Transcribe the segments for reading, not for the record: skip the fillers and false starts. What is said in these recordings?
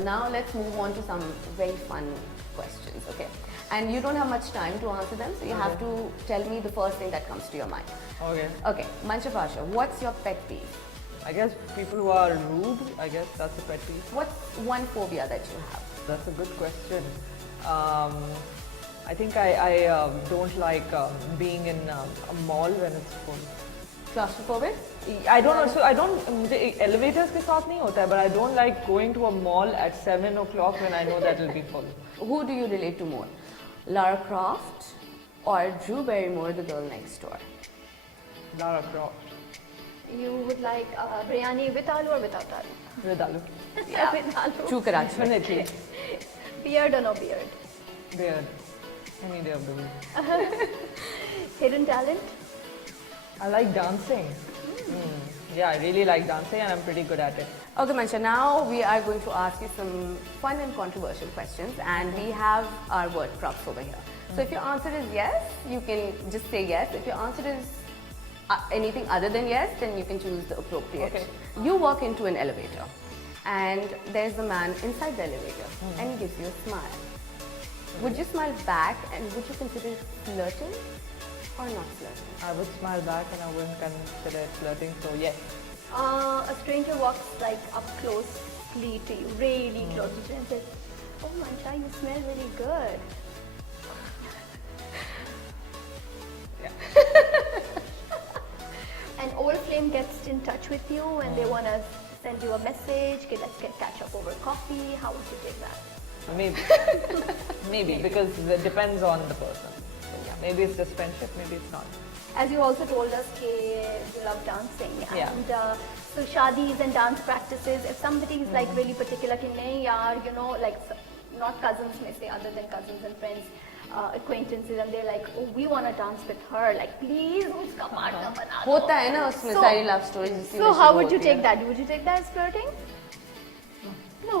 Now let's move on to some very fun questions, okay? And you don't have much time to answer them, so you have to tell me the first thing that comes to your mind. Okay. Okay, Mancha Pasha, what's your pet peeve? I guess people who are rude, I guess that's a pet peeve. What's one phobia that you have? That's a good question. I think I don't like being in a mall when it's full. Claustrophobic? I don't know. So I don't. मुझे elevators के साथ नहीं होता है, but I don't like going to a mall at 7 o'clock when I know that will be full. Who do you relate to more? Lara Croft or Drew Barrymore, the girl next door? Lara Croft. You would like biryani with aloo or without aloo? With aloo. Yeah, with aloo. True Karachi. Definitely. Beard or no beard? Beard. Any day of the week. Hidden talent? I like dancing. Yeah, I really like dancing and I'm pretty good at it. Okay, Mancha, now we are going to ask you some fun and controversial questions, and we have our word props over here. So if your answer is yes, you can just say yes. If your answer is anything other than yes, then you can choose the appropriate. Okay. You walk into an elevator and there's a man inside the elevator and he gives you a smile. Would you smile back, and would you consider it flirting or not flirting? I would smile back and I wouldn't consider it flirting, so yes. A stranger walks like up closely to you, really close to you, and says, "Oh Mancha, you smell very good." An old flame gets in touch with you and they want to send you a message, okay, let's catch up over coffee. How would you take that? Maybe. Maybe, because it depends on the person. So, yeah, maybe it's just friendship, maybe it's not. As you also told us, you love dancing. Yeah. And so shadis and dance practices, if somebody is like really particular, ki nahi yaar, you know, like not cousins may say, other than cousins and friends, acquaintances, and they're like, oh, we want to dance with her, like please, uska partner bana do. होता है ना उसमें सारी love stories. So how would you take that? Would you take that as flirting? No.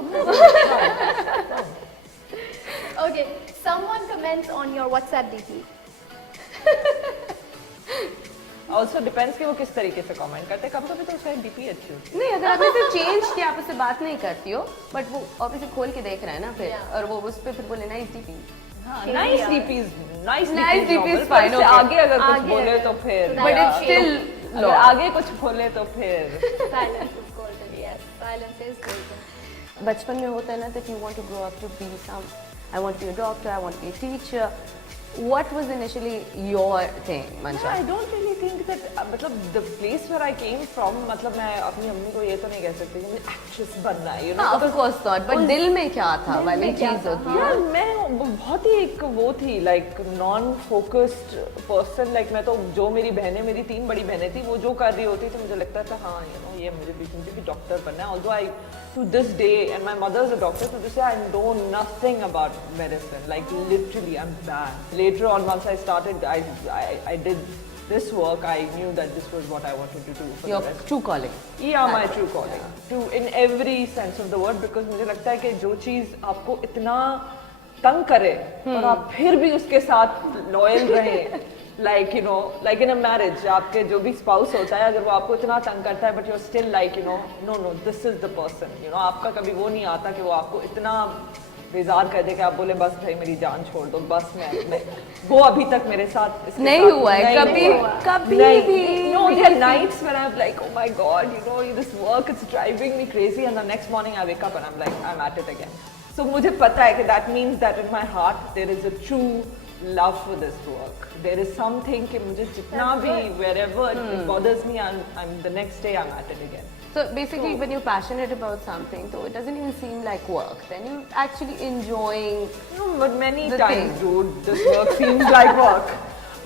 Okay, someone comments on your WhatsApp DP. Also depends कि वो किस तरीके से comment करते हैं. कभी-कभी तो उसका DP अच्छी होती है. नहीं, अगर आपने सिर्फ चेंज किया, आप उससे बात नहीं करती हो, बट वो ऑब्वियसली खोल के देख रहा है ना फिर, और वो उस पे फिर बोले nice DP. Nice DPs, nice Nice DP is normal, fine, पर उससे okay. आगे अगर कुछ आगे बोले तो फिर. But it's still अगर long. आगे कुछ बोले तो फिर. Silence is golden, yes. Silence is golden. बचपन में होता है ना that you want to grow up to be some, I want to be a doctor, I want to be a teacher. What was initially your thing, Mancha? I don't really think that मतलब the place where I came from, मतलब मैं अपनी अम्मी को ये तो नहीं कह सकती कि मुझे एक्ट्रेस बनना है, you know. Of course not, but दिल में क्या था वाली चीज होती है. यार मैं बहुत ही एक वो थी like non-focused person, like मैं तो जो मेरी बहनें, मेरी 3 बड़ी बहनें थी, वो जो कर रही होती थी मुझे लगता था हाँ you know ये मुझे भी डॉक्टर बनना है. Although I to this day, and my mother is a doctor, to this day I know nothing about medicine, like literally I'm bad. Later on, once I started, I did this work, I knew that this was what I wanted to do for Your the rest. true calling. Yeah, my true calling. To in every sense of the word, because मुझे लगता है कि जो चीज़ आपको इतना तंग करे और आप फिर भी उसके साथ loyal रहें, like you know, like in a marriage, आपके जो भी spouse होता है, अगर वो आपको इतना तंग करता है, but you're still like you know, no, this is the person, you know, आपका कभी वो नहीं आता कि वो आपको इतना बेजार कर दे कि आप बोले बस भाई मेरी जान छोड़ दो, बस मैं वो अभी तक मेरे साथ नहीं हुआ है कभी भी. No, there are nights when I'm like, oh my god, you know, this work it's driving me crazy, and the next morning I wake up and I'm like, I'm at it again. So मुझे पता है कि that means that in my heart there is a true love for this work. There is something कि मुझे जितना भी wherever it bothers me, I'm the next day I'm at it again. So basically, when you're passionate about something, so it doesn't even seem like work. Then you're actually enjoying. No, but many the times, thing. dude, this work seems like work.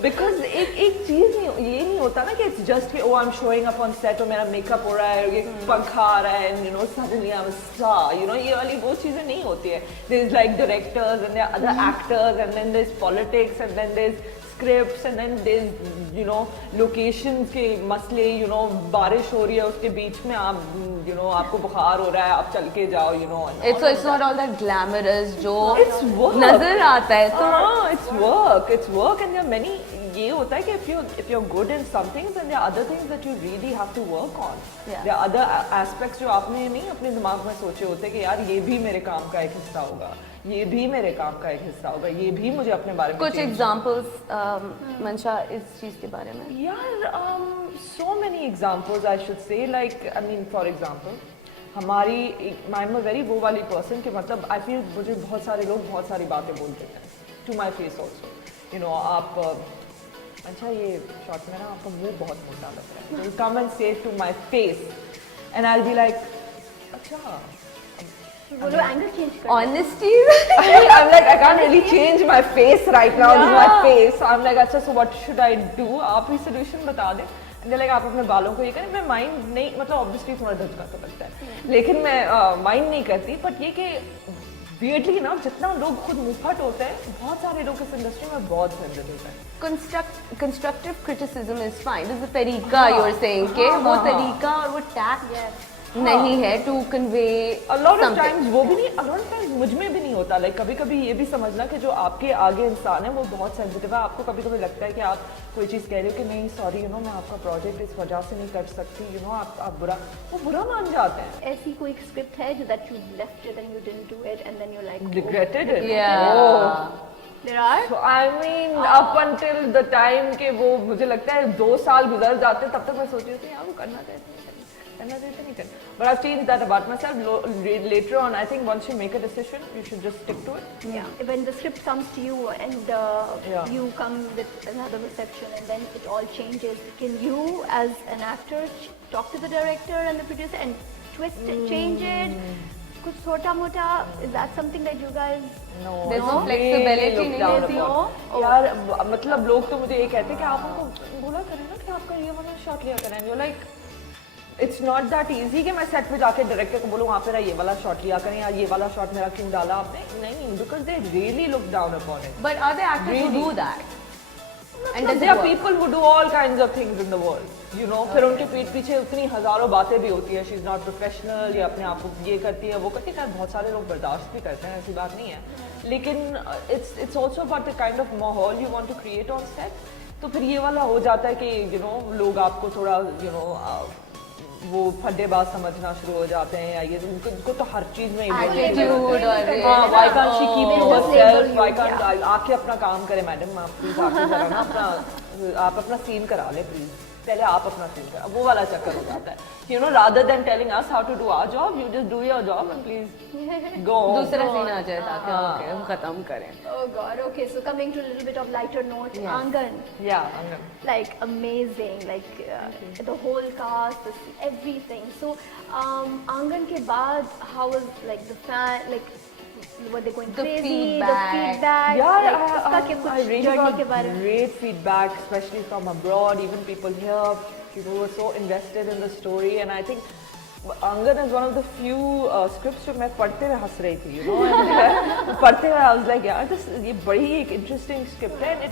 Because एक चीज नहीं ये नहीं होता ना कि it's just कि oh I'm showing up on set और मेरा makeup हो रहा है, एक पंखा आ रहा है, and you know suddenly I'm a star. You know ये वाली वो चीजें नहीं होती है. There's like directors and there are other actors, and then there's politics, and then there's scripts, and then there's you know locations के मसले, you know बारिश हो रही है उसके बीच में आप you know आपको बुखार हो रहा है आप चल के जाओ you know. It's not all that glamorous जो It's work. नजर आता है. So it's work, and there are many ये होता है कि if you're good in something, then there are other things that you really have to work on. Yeah. There are other aspects जो आपने नहीं अपने दिमाग में सोचे होते कि यार ये भी मेरे काम का एक हिस्सा होगा, ये भी मेरे काम का एक हिस्सा होगा, ये भी मुझे अपने बारे में कुछ एग्जांपल्स मंशा इस चीज के बारे में? यार so many examples I should say, like I mean for example हमारी आई एम अ वेरी वो वाली पर्सन कि मतलब आई फील मुझे बहुत सारे लोग बहुत सारी बातें बोल देते हैं to my face also, you know आप अच्छा ये शॉर्ट में ना आपका मुंह बहुत मोटा लग रहा है, come and say to my face and I be like अच्छा बोलो एंगल चेंज कर Honesty. I'm like I can't really change my face right now. This is my face. So I'm like अच्छा so what should I do? आप ही solution बता दें. And they're like आप अपने बालों को ये करें. मैं mind नहीं मतलब obviously थोड़ा धचका तो लगता है. लेकिन मैं mind नहीं करती. But ये कि weirdly ना जितना लोग खुद मुंहफट होते हैं, बहुत सारे लोग इस इंडस्ट्री में बहुत sensitive हैं. Constructive criticism is fine. This is the तरीका you're saying के वो तरीका और वो tact नहीं है to convey A lot of something. times वो भी नहीं, a lot of times मुझ में भी नहीं होता. Like कभी-कभी ये भी समझना कि जो आपके आगे इंसान है वो बहुत सेंसिटिव है. आपको कभी-कभी लगता है कि आप कोई चीज़ कह रहे हो कि नहीं सॉरी यू नो मैं आपका प्रोजेक्ट इस वजह से नहीं कर सकती, यू नो आप बुरा मान जाते हैं. ऐसी कोई स्क्रिप्ट है जो that you left it and you didn't do it and then you're like Regretted it. Yeah. Oh. there are So, I mean up until the time के वो मुझे लगता है 2 साल गुजर जाते हैं तब तक मैं सोच रही थी यार वो करना चाहिए नहीं करना. But I've changed that about myself. Later on, I think once you make a decision, you should just stick to it. yeah when the script comes to you and Yeah. you come with another perception and then it all changes, can you as an actor talk to the director and the producer and twist it, change it kuch chota mota? Is that something that you guys No, There's no it's flexibility really नहीं looked down होती. upon. यार मतलब लोग तो मुझे ये कहते हैं कि आप उनको बोला करें ना कि आपका ये वाला शॉट लिया करें. You're like it's not that easy कि मैं सेट पे जाके डायरेक्टर को बोलूँ आप मेरा ये वाला शॉट लिया करें या ये वाला शॉट मेरा क्यों डाला आपने. नहीं, because they really look down upon it. But are there actors who do that? And does there it are work? people who do all kinds of things in the world, you know. फिर उनके पीठ पीछे उतनी हजारों बातें भी होती है. शी इज नॉट प्रोफेशनल, या अपने आप को ये करती है वो करती है. बहुत सारे लोग बर्दाश्त भी करते हैं, ऐसी बात नहीं है. लेकिन it's also about the kind of माहौल you want to create on set. तो फिर ये वाला हो जाता है कि यू नो लोग आपको थोड़ा यू नो वो फड्डेबाज समझना शुरू हो जाते हैं या ये उनको तो हर चीज में Attitude और ये why can't she keep Oh. Herself, why can't आके अपना काम करे मैडम. आप प्लीज आके जरा ना आप अपना सीन करा ले प्लीज. पहले आप अपना सीन करा. वो वाला चक्कर हो जाता है. You know rather than telling us how to do our job, you just do your job and please go. दूसरा सीन आ जाए ताकि okay, हम खत्म करें. oh god okay so coming to a little bit of lighter note, Yes. Angan या like amazing, like the whole cast, everything. So Angan ke baad how was like the fan, like were they going The crazy, feedback. the feedback, Yeah, like uska ke I kuch really journey got ke bare mein? great feedback, especially from abroad. Even people here, people were so invested in the story, and I think Angan is one of the few scripts जो मैं पढ़ते हुए हंस रही थी, you know. And पढ़ते हुए I was like, यार, ये बड़ी एक interesting script है.